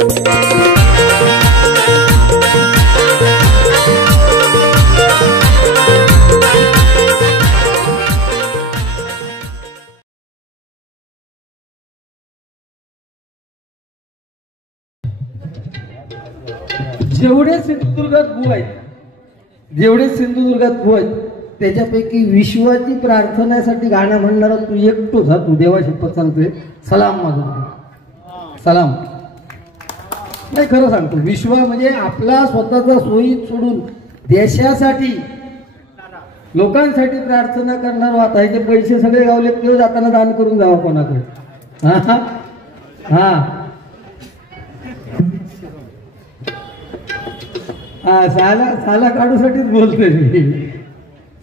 जेवढे सिंधुदुर्गात भू आहेत, जेवढे सिंधुदुर्गात भू आहेत त्याच्यापैकी विश्वाची प्रार्थनेसाठी गाणं म्हणणारा तू एकटोच हा. तू देवा शपथ सांगतोय. सलाम माझा सलाम. नाही खरं सांगतो, विश्व म्हणजे आपला स्वतःचा सोयीत सोडून देशासाठी लोकांसाठी प्रार्थना करणार आता. हे पैसे सगळे गावले ते जाताना दान करून जावा कोणाकडे. हा हा हा साला साला काढूसाठीच बोलतोय मी.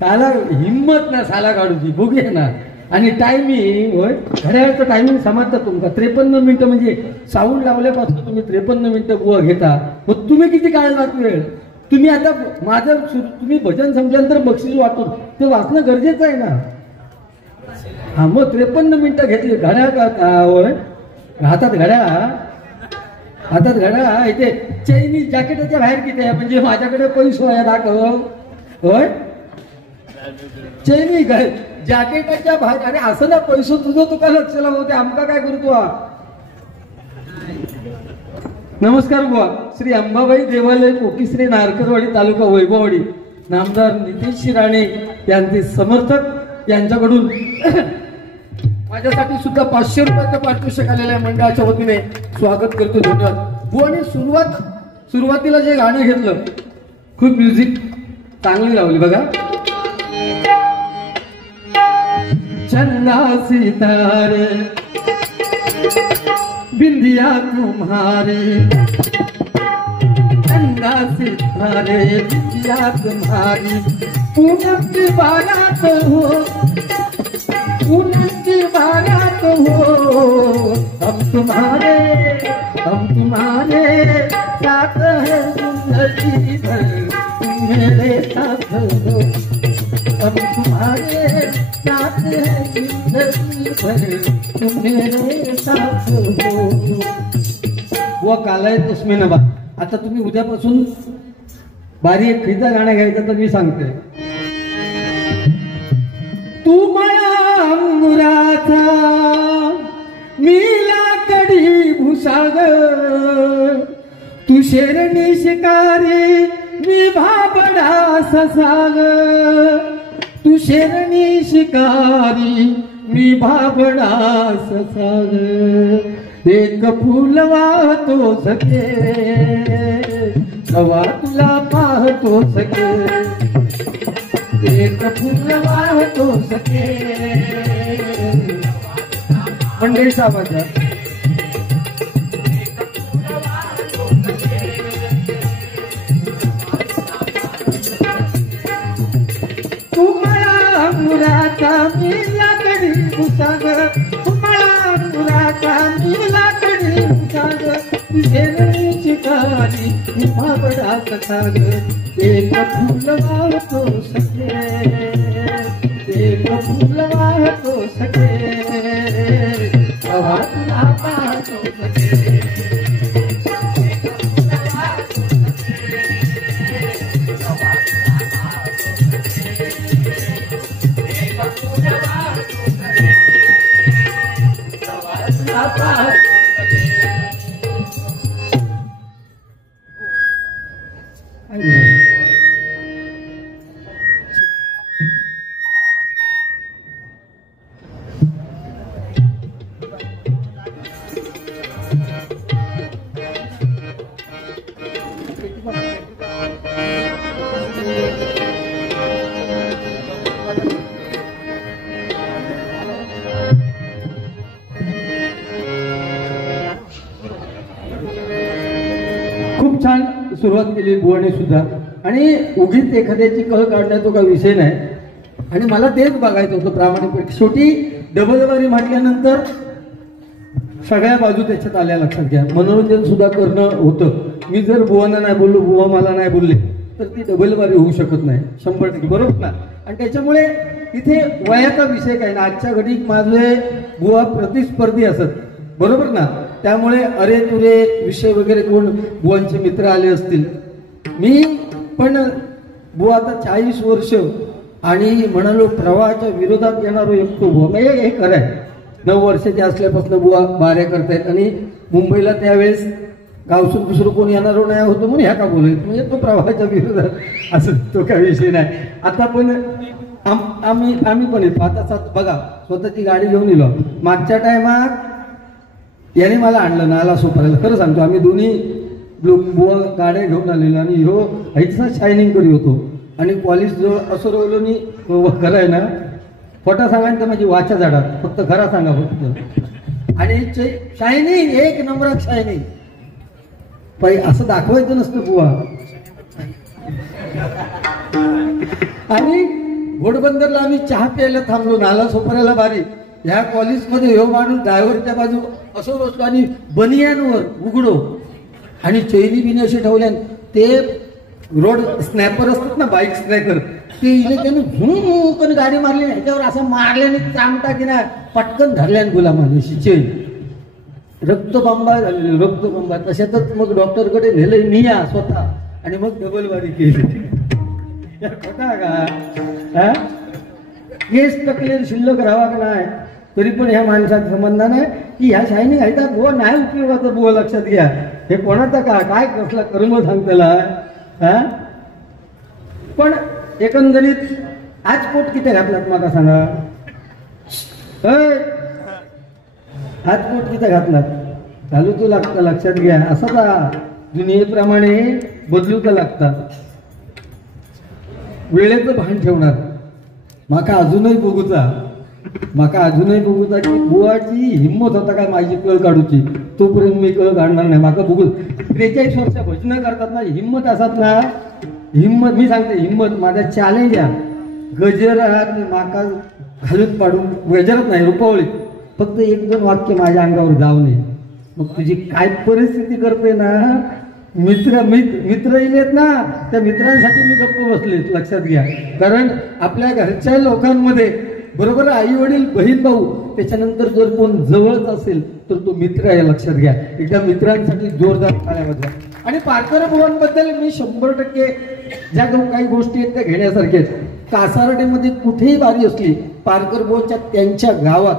साला हिंमत ना साला काढूची बघे ना. आणि टायमिंग होय घड्याळचं टायमिंग समजतं तुमका. 53 मिनिटं म्हणजे साऊंड लावल्यापासून तुम्ही 53 मिनिटं बुवा घेता. मग तुम्ही किती काढलात वेळ. तुम्ही आता माझं तुम्ही भजन संपल्यानंतर बक्षीस वाटून ते वाचणं गरजेचं आहे ना. हा मग 53 मिनिटं घेतली. घड्याळ होय हातात घड्याळ, हातात घड्याळ. इथे चायनीज जॅकेटच्या बाहेर किती आहे म्हणजे माझ्याकडे पैसे आहे दाखव. होय चायनीज जॅकेटच्या बाहेर. अरे असं ना पैसे तुझं तुका लक्ष लावते आमका काय करतो. नमस्कार बुवा. श्री अंबाबाई देवालय कोकीश्री नारकरवाडी तालुका वैभववाडी नामदार नितेश राणे यांचे समर्थक यांच्याकडून माझ्यासाठी सुद्धा 500 रुपयाचं पारितोषिक आलेल्या मंडळाच्या वतीने स्वागत करतो. धन्यवाद बुवा. आणि सुरुवातीला जे गाणं घेतलं खूप म्युझिक चांगली लावली बघा. चन्ना सितारे बिंदिया तुम्हारे, चन्ना सितारे बिंदिया तुम्हारी, पूनम की बारात हो, पूनम की बारात हो, हम तुम्हारे साथ है जिंदगी भर, तुम मेरे साथ हो, हम तुम्हारे साथ है जिंदगी भर, तुम मेरे साथ हो. वो कालाय तस्मे नबा. आता तुम्ही उद्यापासून बारी एक खिचा गाणं घ्यायचं तर मी सांगते. तू मला अंगुराचा मी लाकडी भुसाग, तू शेरणी शिकारी मी भाबडा ससाग, तू शेरणी शिकारी मी भाबडा ससाग, एक फूल वाहतो सखे कवा तुला पाहतो सखे, एक फूल वाहतो सखे. मंडळी साहेबांचा तुम्हाला मुराचा मी लाकडी भुसाग, तुम्हाला मुराचा मी लाकडी भुसाग, शेरणी शिकारी मी भाबडा ससाग, एक फूल वाहतो सखे, एक फूल वाहतो सखे, कवा तुला पाहतो सखे. खूप छान सुरुवात केली बुवाने सुद्धा. आणि उगीच एखाद्याची कळ काढण्याचा काही विषय नाही. आणि मला तेच बघायचं होतं प्रामाणिकपणे. शेवटी डबल बारी म्हटल्यानंतर सगळ्या बाजू त्याच्यात आल्या. लक्षात घ्या, मनोरंजन सुद्धा करणं होतं. मी जर बुवांना नाही बोललो, बुवा मला नाही बोलले तर ती डबल बारी होऊ शकत नाही 100%. बरोबर ना. आणि त्याच्यामुळे इथे वयाचा विषय काय ना. आजच्या घडीत माझे बुवा प्रतिस्पर्धी असत. बरोबर ना. त्यामुळे अरे तुरे विषय वगैरे कोण बुवांचे मित्र आले असतील. मी पण बुवा आता 40 वर्ष आणि म्हणालो प्रवाहाच्या विरोधात येणारो एकतो बुवा. म्हणजे हे खरं आहे, 9 वर्षाचे असल्यापासून बुवा बाऱ्या करतायत आणि मुंबईला त्यावेळेस गावसून दुसरं कोण येणार नाही होतं म्हणून ह्या का बोलायचं, म्हणजे तो प्रवाहाच्या विरोधात असं तो काही विषय नाही. आता पण आम्ही पण येतो आता बघा, स्वतःची गाडी घेऊन येलो. मागच्या टायमात याने मला आणलं नाला सोपायला, खरं सांगतो. आम्ही दोन्ही बुवा गाड्या घेऊन आलेलो आणि ह्यो ऐसा शायनिंग करी होतो आणि कॉलेज जवळ असं रोवलो मी खरं ना. खोटा सांगा तर माझी वाचा झाडात, फक्त खरा सांगा फक्त. आणि शायनिंग एक नंबरात शायनिंग असं दाखवायचं नसतं बुवा. आणि घोडबंदरला आम्ही चहा प्यायला थांबलो, नाला सोपऱ्याला बारी. ह्या कॉलेजमध्ये ह्यो माणूस ड्रायव्हरच्या बाजू असं बसलो आणि बनियानवर उघडो आणि चैनी बिनी असे ठेवल्या. ते रोड स्नॅपर असतात ना, बाईक स्नॅपर, ते इले त्याने झुम गाडी मारली, ह्याच्यावर असं मारल्याने चामटा की ना पटकन धरल्यान गुलामाने चैन. रक्तबंबा झालेली, रक्तबंबा. तशातच मग डॉक्टरकडे नेलं निया स्वतः आणि मग डबलवारी केली. खोटा का केस टकले शिल्लक राहावा का नाही, तरी पण ह्या माणसाचा संबंध नाही की ह्या शायनिंग आहे बुवा नाही उपयोगाचं बुवा. लक्षात घ्या, हे कोणाचा का काय कसला कर्म सांगतेला. पण एकंदरीत आज पोट किती घातलात मला सांगा, हात पोट किती घातलात, चालू तो लागतं. लक्षात घ्या, असं दुनियेप्रमाणे बदलू तर लागतात. वेळेचं भान ठेवणार. माका अजूनही बघूचा की बुवाची हिंमत होता काय माझी कळ काढूची, तोपर्यंत मी कळ काढणार नाही. माका बघू 43 वर्ष भजनं करतात ना, हिंमत असतात ना. हिंमत मी सांगते, हिंमत माझा चॅलेंज आहे. गजरात माका घालून पाडून, गजरात नाही रुपवळीत, फक्त 1-2 वाक्य माझ्या अंगावर जाऊ नये. मग तुझी काय परिस्थिती करते ना, मित्र येत ना, त्या मित्रांसाठी मी गप्प बसले. लक्षात घ्या, कारण आपल्या घरच्या लोकांमध्ये बरोबर आई वडील बहीण भाऊ, त्याच्यानंतर जर कोण जवळच असेल तर तो मित्र आहे. लक्षात घ्या, एकदा मित्रांसाठी जोरदार टाळ्या वाजवा. आणि पारकर बुवांबद्दल मी 100% ज्या काही गोष्टी आहेत त्या घेण्यासारख्या आहेत. कासारडेमध्ये कुठेही बारी असली पारकर बुवांच्या त्यांच्या गावात,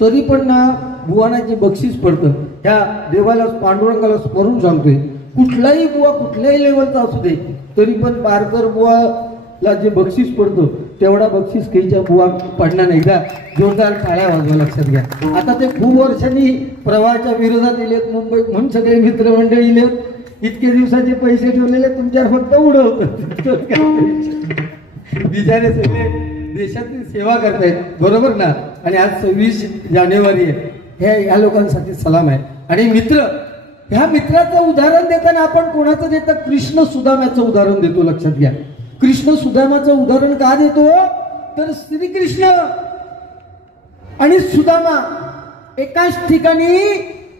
तरी पण ना बुवांना जे बक्षीस पडतं, ह्या देवाला पांडुरंगाला स्मरून सांगतोय, कुठलाही बुवा कुठल्याही लेवलचा असू दे, तरी पण पारकर बुवाला जे बक्षीस पडतं तेवढा बक्षीस काहीच्या बुवा पडणार नाही. का जोरदार टाळ्या वाजवा. लक्षात घ्या, आता ते खूप वर्षांनी प्रवाहाच्या विरोधात येलेत मुंबईत म्हणून सगळे मित्रमंडळी येलेत. इतके दिवसाचे पैसे ठेवलेले तुमच्यावर फक्त उडवतात. बिचारे सगळे देशाची सेवा करतायत, बरोबर ना. आणि आज 26 जानेवारी आहे, हे या लोकांसाठी सलाम आहे. आणि मित्र, ह्या मित्राचं उदाहरण देताना आपण कोणाचं देतं, कृष्ण सुदाम्याचं उदाहरण देतो. लक्षात घ्या, कृष्ण सुदामाचं उदाहरण का देतो, तर श्रीकृष्ण आणि सुदामा एकाच ठिकाणी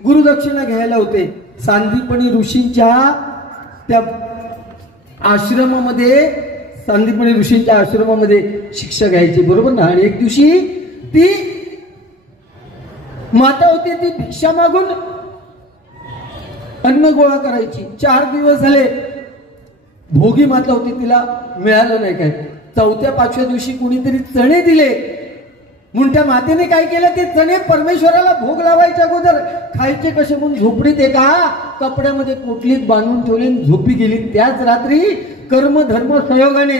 गुरुदक्षिणा घ्यायला होते. सांदीपनी ऋषींच्या त्या आश्रमामध्ये, सांदीपनी ऋषींच्या आश्रमामध्ये शिक्षा घ्यायची, बरोबर ना. आणि एक दिवशी ती माता होती, ती भिक्षा मागून अन्न गोळा करायची. 4 दिवस झाले, भोगी माता होती, तिला मिळालं नाही काय. 4थ्या-5व्या दिवशी कुणीतरी चणे दिले. म्हणून मातेने काय केलं, ते चणे परमेश्वराला भोग लावायच्या अगोदर खायचे कसे म्हणून झोपडीत एका कपड्यामध्ये पोटलीत बांधून ठेवले, झोपी गेली. त्याच रात्री कर्म धर्म संयोगाने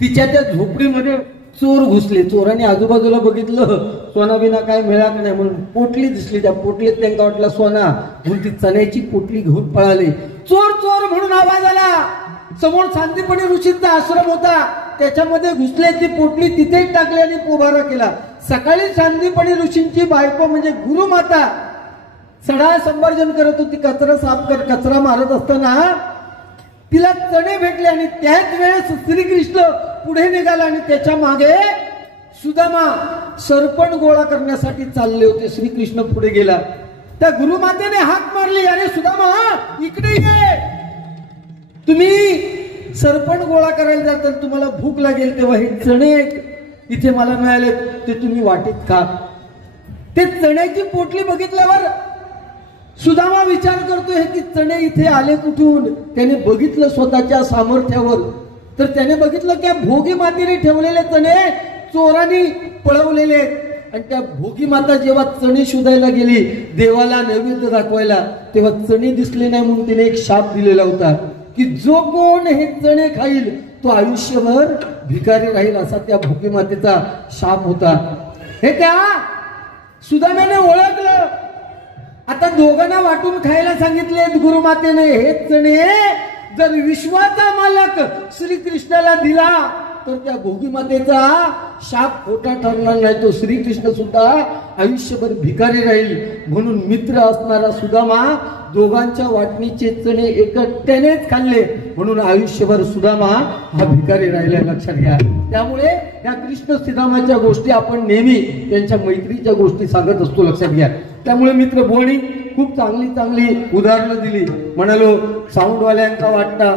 तिच्या त्या झोपडीमध्ये चोर घुसले. चोराने आजूबाजूला बघितलं, सोना बिना काय मिळालं नाही म्हणून पोटली दिसली. त्या पोटलीत त्यांना वाटला सोना, म्हणून ती चण्याची पोटली घेऊन पळाले. चोर चोर म्हणून आवाज आला. समोर सांदीपनी ऋषींचा आश्रम होता, त्याच्यामध्ये घुसले, ती पोटली तिथेच टाकली आणि पोबारा केला. सकाळी सांदीपनी ऋषींची बायको म्हणजे गुरुमाता सडा संवर्जन करत होती, कचरा मारत असताना तिला चणे भेटले. आणि त्याच वेळेस श्रीकृष्ण पुढे निघाला आणि त्याच्या मागे सुदामा सरपण गोळा करण्यासाठी चालले होते. श्रीकृष्ण पुढे गेला, त्या गुरुमातेने हाक मारली, अरे सुदामा इकडे ये, तुम्ही सरपण गोळा करायला जाता, तुम्हाला भूक लागेल तेव्हा हे चणे इथे मला मिळाले, ते तुम्ही वाटीत खा. ते चण्याची पोटली बघितल्यावर सुदामा विचार करतोय की चणे इथे आले कुठून. त्याने बघितलं स्वतःच्या सामर्थ्यावर, तर त्याने बघितलं की भोगी मातेने ठेवलेले चणे चोरांनी पळवलेले आहेत. आणि त्या भोगी माता जेव्हा चणे शोधायला गेली देवाला नैवेद्य दाखवायला, तेव्हा चणे दिसले नाही म्हणून तिने एक शाप दिलेला होता की जो कोण हे चणे खाईल तो आयुष्यभर भिकारी राहील, असा त्या भोगी मातेचा शाप होता. हे त्या सुदाम्याने ओळखलं. आता दोघांना वाटून खायला सांगितले गुरुमातेने. हे चणे जर विश्वाचा मालक श्रीकृष्णाला दिला तर त्या भोगी मातेचा शाप खोटा ठरणार नाही, तो श्रीकृष्ण सुद्धा आयुष्यभर भिकारी राहील. म्हणून मित्र असणारा सुदामा दोघांच्या वाटणीचे चणे एकट्यानेच खाल्ले, म्हणून आयुष्यभर सुदामा हा भिकारी राहिला, लक्षात घ्या. त्यामुळे या कृष्ण सुदामाच्या गोष्टी आपण नेहमी त्यांच्या मैत्रीच्या गोष्टी सांगत असतो, लक्षात घ्या. त्यामुळे मित्र बोणी खूप चांगली चांगली उदाहरणं दिली. म्हणालो साऊंडवाल्यांचा वाटता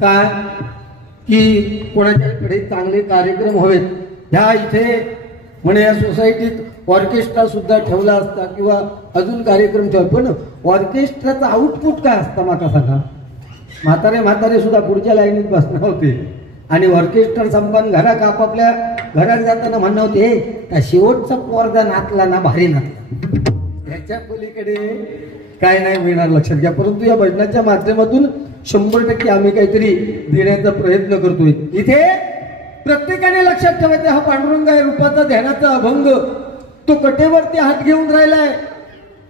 काय की कोणाच्याकडे चांगले कार्यक्रम हवेत. ह्या इथे म्हणे या सोसायटीत ऑर्केस्ट्रा सुद्धा ठेवला असता किंवा अजून कार्यक्रम ठेवला, पण ऑर्केस्ट्राचा आउटपुट काय असतं माका सांगा. म्हातारे सुद्धा पुढच्या लाईनीत बसणार होते आणि ऑर्केस्ट्रा संपन्न घरात आपापल्या घरात जाताना म्हणणं होते, हे त्या शेवटचा पोरगा नाचला ना भारी नाचला. ह्याच्या पलीकडे काय नाही मिळणार, लक्षात घ्या. परंतु या भजनाच्या माध्यमातून 100% आम्ही काहीतरी देण्याचा प्रयत्न करतोय. इथे प्रत्येकाने लक्षात ठेवायचं, हा पांडुरंग आहे रूपाचा ध्यानाचा अभंग. तो कटेवरती हात घेऊन राहिलाय.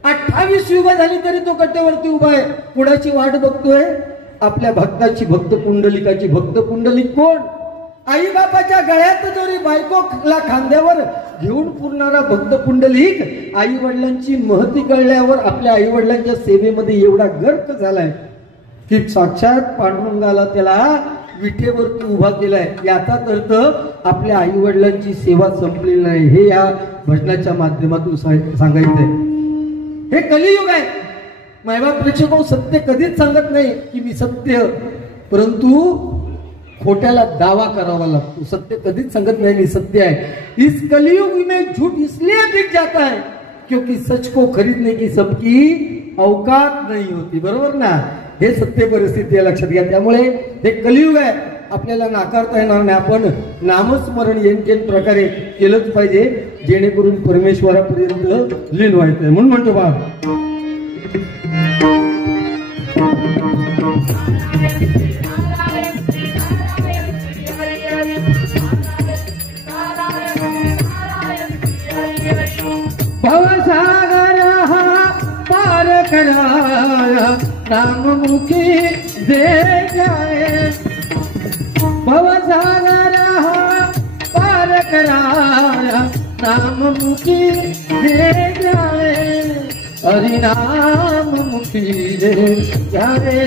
28 युग झाली तरी तो कटेवरती उभा आहे. कुणाची वाट बघतोय? आपल्या भक्ताची, भक्त पुंडलिकाची. भक्त पुंडलिक कोण? आई बापाच्या गळ्यात जरी बायकोला खांद्यावर घेऊन पुरणारा भक्त पुंडलिक आई वडिलांची महती कळल्यावर आपल्या आई वडिलांच्या सेवेमध्ये एवढा गर्क झालाय की साक्षात पांडुरंगाला त्याला विठेवरती उभा केलाय. याचाच अर्थ आपल्या आई वडिलांची सेवा संपलेली नाही, हे या भजनाच्या माध्यमातून सांगायचंय. हे कलियुग आहे. मायबाप प्रेक्षक सत्य कधीच सांगत नाही की मी सत्य, परंतु खोट्याला दावा करावा लागतो. सत्य कधीच सांगत नाही मी सत्य आहे. इस कलियुग में झूठ इसलिए बिक जाता है क्योंकि सच को खरीदने की सबकी औकात नहीं होती. बरोबर ना? हे सत्य परिस्थिती आहे, लक्षात घ्या. त्यामुळे हे कलियुग आहे, आपल्याला नाकारता येणार नाही. आपण नामस्मरण येणकेन प्रकारे केलंच पाहिजे, जेणेकरून परमेश्वरापर्यंत लीन व्हायचंय. म्हणून म्हणतो बा भवसागर हा पार कराया नाममुखी दे जाए. भवसागर हा पार कराया नाममुखी दे जाए. हरिनाम मुखी दे जाए.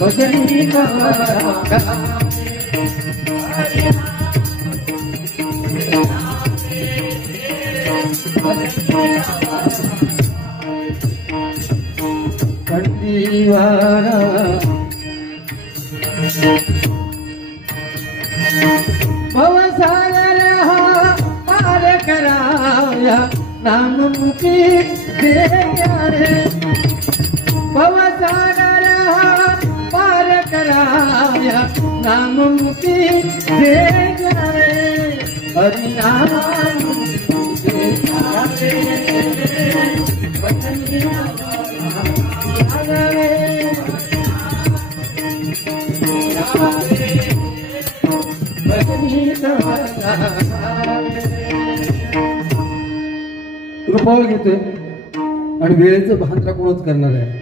भजनी कंदीवारा भवसागर हा पार कराया नाममुखी दे जाए. भवसागर हा पार कराया नाममुखी दे जाए. हरिनाम दे जाए. रुपावळ घेतोय आणि वेळेचं भान कोणच करणार आहे.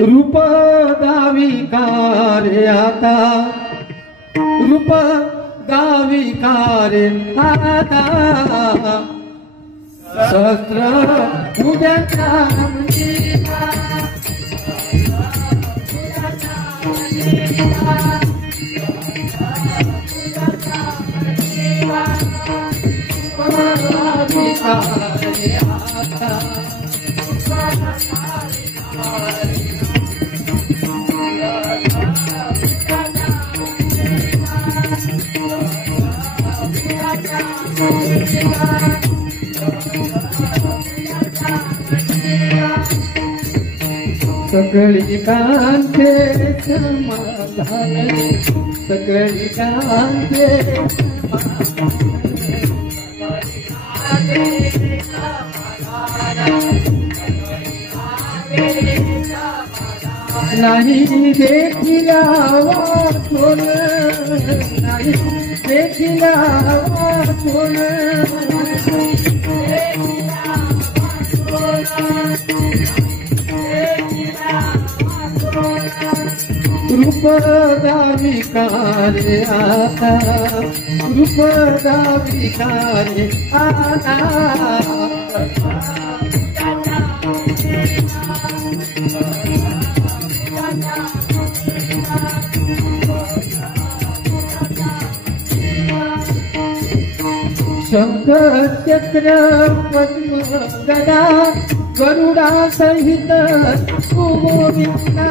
रूप गावी कारे आता. रूप गावी कारे आता. सहस्र उद्याचा सकळी कांते समाधान सकळी कांते नाही देखिला वाचून नाही देखिला वाचून रूप दावी कारे आता रूप दावी कारे आता शंख चक्र पद्म गदा गरुडा सहित गोविंदा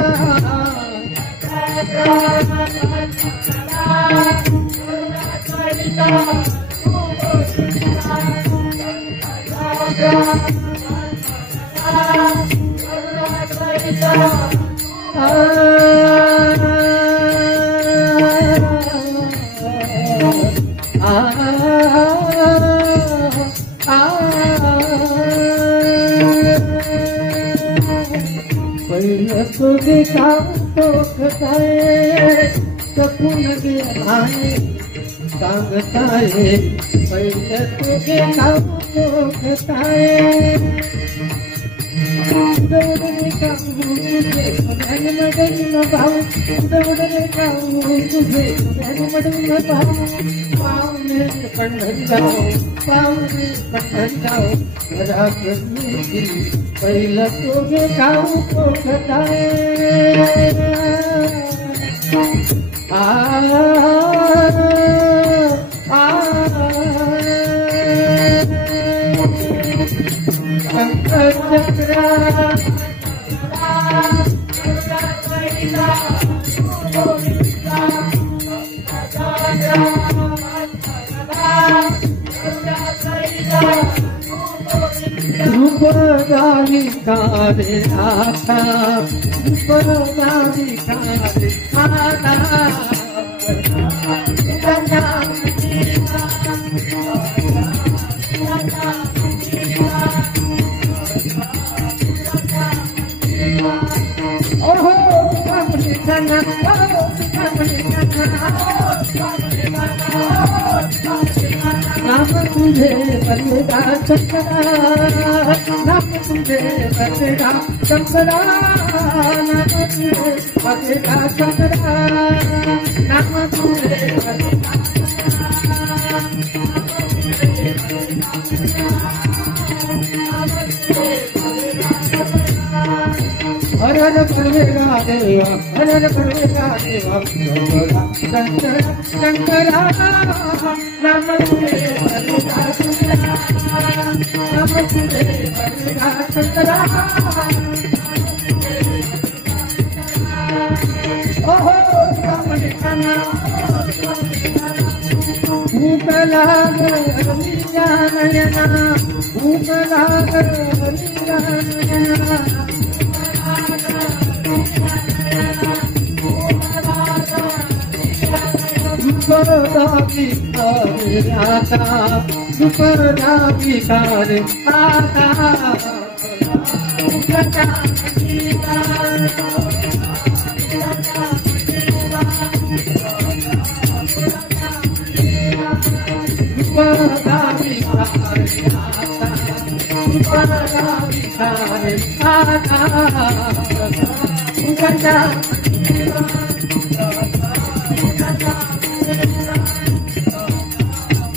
पहिलं तुझे काम तो कसाय सपून गेलाय सांगताय पहिलं तुझे काम तो कसाय दौडले काम तुझे मडून भाऊ दौडले काम तुझे मडून भाऊ पावने पंढरी जाओ घरा प्रभूची पहिलं तुझे काम तो कसाय रूप दावी कारे आता रूप दावी कारे आता नाम तुझे बलिदा शंकरा नाम तुझे बलिदा शंकरा नाम तुझे बलिदा शंकरा नाम तुझे हर हर परमेगा देवा हर हर परमेगा देवा शंकर शंकरा नाम तुझे बलिदा शंकरा नाम तुझे बलिदा शंकरा ओहो कामना भूतला गलिया नयना भूतला गलिया नयना दावी कारे आता दावी कारे आता दावी कारे आता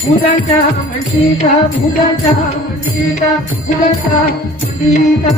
भूतांच्या म्हणशीता भूतांच्या म्हणशीता भूतांच्या म्हणशीता